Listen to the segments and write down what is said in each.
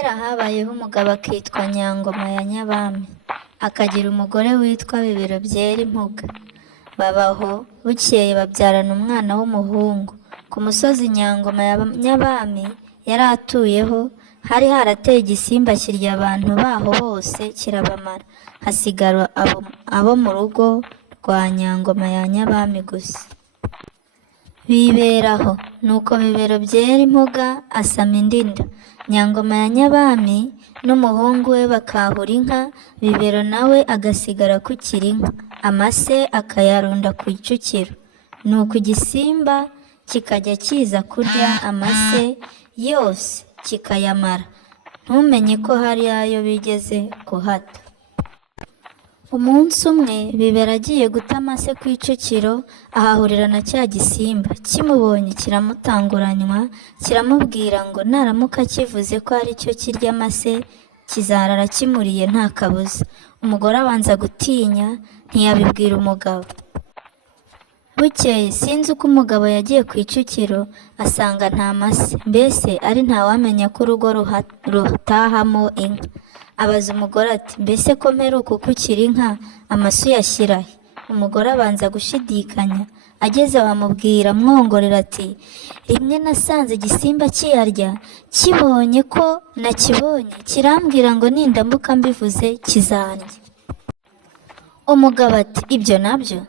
Kera habayeho umugabo akitwa Nyangoma ya Nyabami, akagira umugore witwa Bibero byera impuga. Babaho, bukeye babyarana umwana w'umuhungu. Ku musozi Nyangoma ya Nyabami yari atuyeho, hari harateye igisimba kirya abantu baho bose kirabamara, hasigara abo mu rugo rwa Nyangoma ya Nyabami gusa. Biberaho, nuko Bibero byera impuga asama indi nda. Nyangoma ya Nyabami n'umuhungu we bakahura inka, Bibero nawe agasigara akukira inka, amase akayarunda ku icukiro. Nuko igisimba kikajya kiza kurya amase yose kikayamara, ntumenye ko hari ayo bigeze kuhata. Umunsi umwe Bibero agiye guta amase ku icukiro, ahahurira na cya gisimba. Kimubonye kiramutanguranywa, kiramubwira ngo naramuka kivuze ko ari cyo kirya amase kizarara kimuriye nta kabuza. Umugore abanza gutinya, ntiyabibwira umugabo. Bukeye sinzi uko umugabo yagiye ku icukiro asanga nta mase, mbese ari ntawamenya ko urugo rutahamo inka. Abaza umugore ati mbese ko mperuka ukukira inka amase uyashyira he? Umugore abanza gushidikanya, ageze bamubwira amwongorera ati rimwe nasanze igisimba kiyarya, kibonye ko nakibonye kirambwira ngo nindamuka mbivuze kizandya. Umugabo ati ibyo nabyo?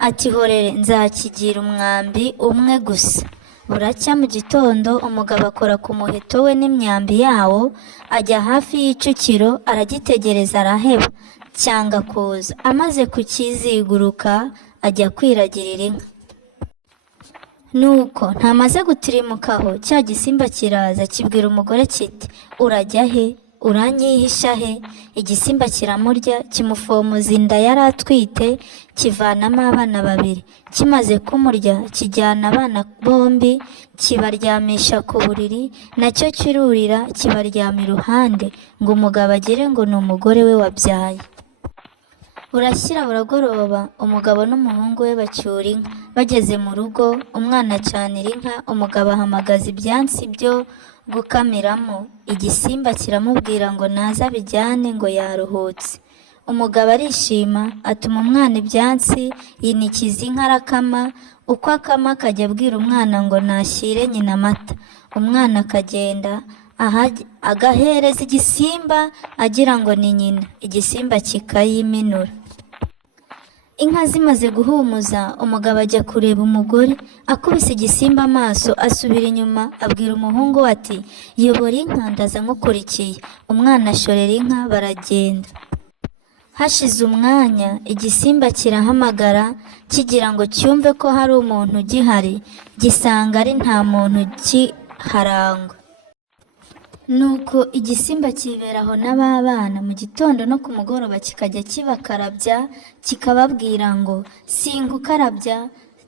Ati horere nzakigira umwambi umwe gusa. Buracya mu gitondo umugabo akora ku muheto we n'imyambi yawo, ajya hafi y'icukiro aragitegereza araheba, cyanga kuza. Amaze kukiziguruka ajya kwiragirira inka. Nuko ntamaze gutirimukaho cya gisimba kiraza kibwira umugore kiti urajya he? Uranyihisha he? Igisimba kiramurya, kimufomoza inda yari atwite, kivanamo abana babiri. Kimaze kumurya kijyana abana bombi kibaryamisha ku buriri, nacyo kirurira kibaryama iruhande ngo umugabo agire ngo ni umugore we wabyaye. Burashyira buragoroba, umugabo n'umuhungu we bacyura inka. Bageze mu rugo umwana acanira inka, umugabo ahamagaza ibyansi byo gukamiramo. Igisimba kiramubwira ngo naza abijyane ngo yaruhutse. Umugabo arishima, atuma umwana ibyansi, yinikiza inka arakama. Uko akama akajya abwira umwana ngo nashyire nyina amata. Umwana akagenda agahereza igisimba agira ngo ni nyina, igisimba kikayiminura. Inka zimaze guhumuza, umugabo ajya kureba umugore. Akubise igisimba amaso asubira inyuma, abwira umuhungu we ati yobora inka ndaza nkukurikiye. Umwana ashorera inka baragenda. Hashize umwanya igisimba kirahamagara kigira ngo cyumve ko hari umuntu ugihari, gisanga ari nta muntu ukiharangwa. Nuko igisimba kiberaho n'ababana, mu gitondo no ku mugoroba kikajya kibakarabya, kikababwira ngo singukarabya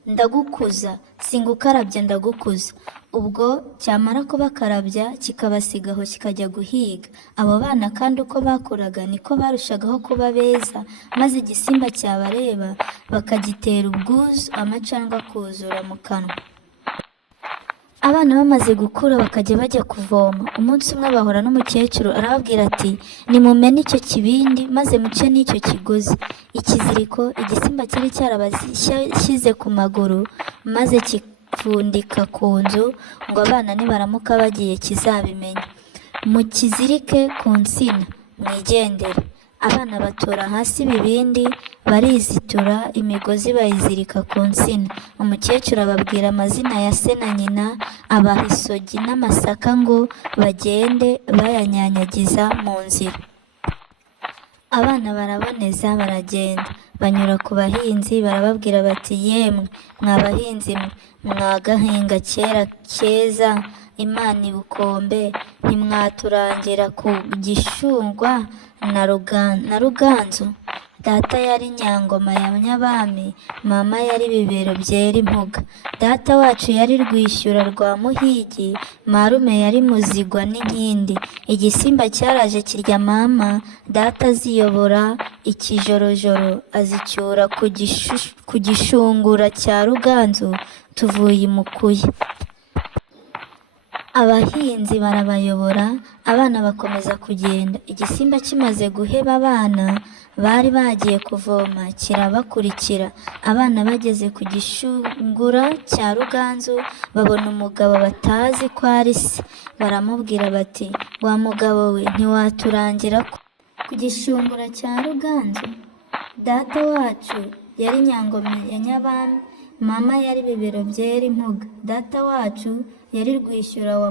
ndagukuza, singukarabya ndagukuza. Ubwo cyamara kubakarabya kikabasigaho kikajya guhiga. Abo bana kandi uko bakuraga niko barushagaho kuba beza, maze igisimba cyabareba bakagitera ubwuzu, amacandwe akuzura mu kanwa. Abana bamaze gukura bakajya bajya kuvoma. Umunsi umwe bahura n'umukecuru, arababwira ati nimumene icyo kibindi maze muce n'icyo kigozi. Ikiziriko igisimba cyari cyarabashyize ku maguru, maze kipfundika ku nzu ngo abana nibaramuka bagiye kizabimenya. Mukizirike ku nsina mwigendere. Abana batora hasi ibibindi barizitura, imigozi bayizirika ku nsina. Umukecuru ababwira amazina ya se na nyina, abaha isogi n'amasaka ngo bagende bayanyanyagiza mu nzira. Abana baraboneza baragenda, banyura ku bahinzi barababwira bati yemwe mwa bahinzi mwagahinga kera keza Imana ibukombe, ntimwaturangira ku Gishungwa na Ruganzu. Data yari Nyangoma ya Nyabami, mama yari Bibero byera impuga. Data wacu yari Rwishyura rwa Muhigi, marume yari Muzigwa n'inkindi. Igisimba cyaraje kirya mama, data aziyobora ikijorojoro azicyura ku Gishungura cya Ruganzu, tuvuye imukuye. Abahinzi barabayobora, abana bakomeza kugenda. Igisimba kimaze guheba abana bari bagiye kuvoma kirabakurikira. Abana bageze ku gishungura cya Ruganzu babona umugabo batazi ko ari se. Baramubwira bati, wa mugabo we ntiwaturangira ku gishungura cya Ruganzu? Data wacu yari Nyangoma ya Nyabami, mama yari Bibero byera impuga, data wacu yari Rwishyura wa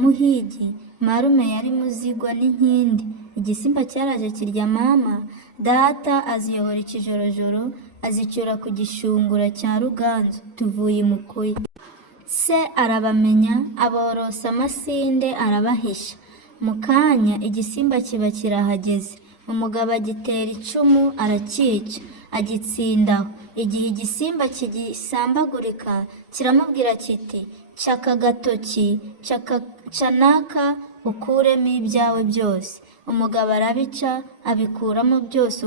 Muhigi, marume yari Muzigwa n'inkindi. Igisimba cyaraje kirya mama, data aziyobora ikijorojoro azicyura ku gishungura cya Ruganzu, tuvuye imukuye. Se arabamenya, aborosa amasinde arabahisha. Mu kanya igisimba kiba kirahageze, umugabo agitera icumu arakica, agitsindaho. Igihe igisimba kigisambagurika kiramubwira kiti, caka agatoki, ca n'aka ukuremo ibyawe byose. Umugabo arabica abikuramo byose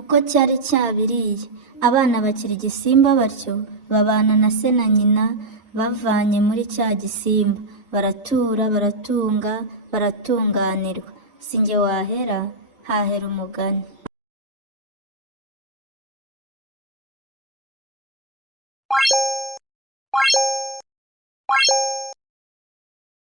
uko cyari cyabiriye. Abana bakira igisimba batyo, babana na se na nyina bavanye muri cya gisimba. Baratura, baratunga, baratunganirwa. Si jye wahera, hahera umugani.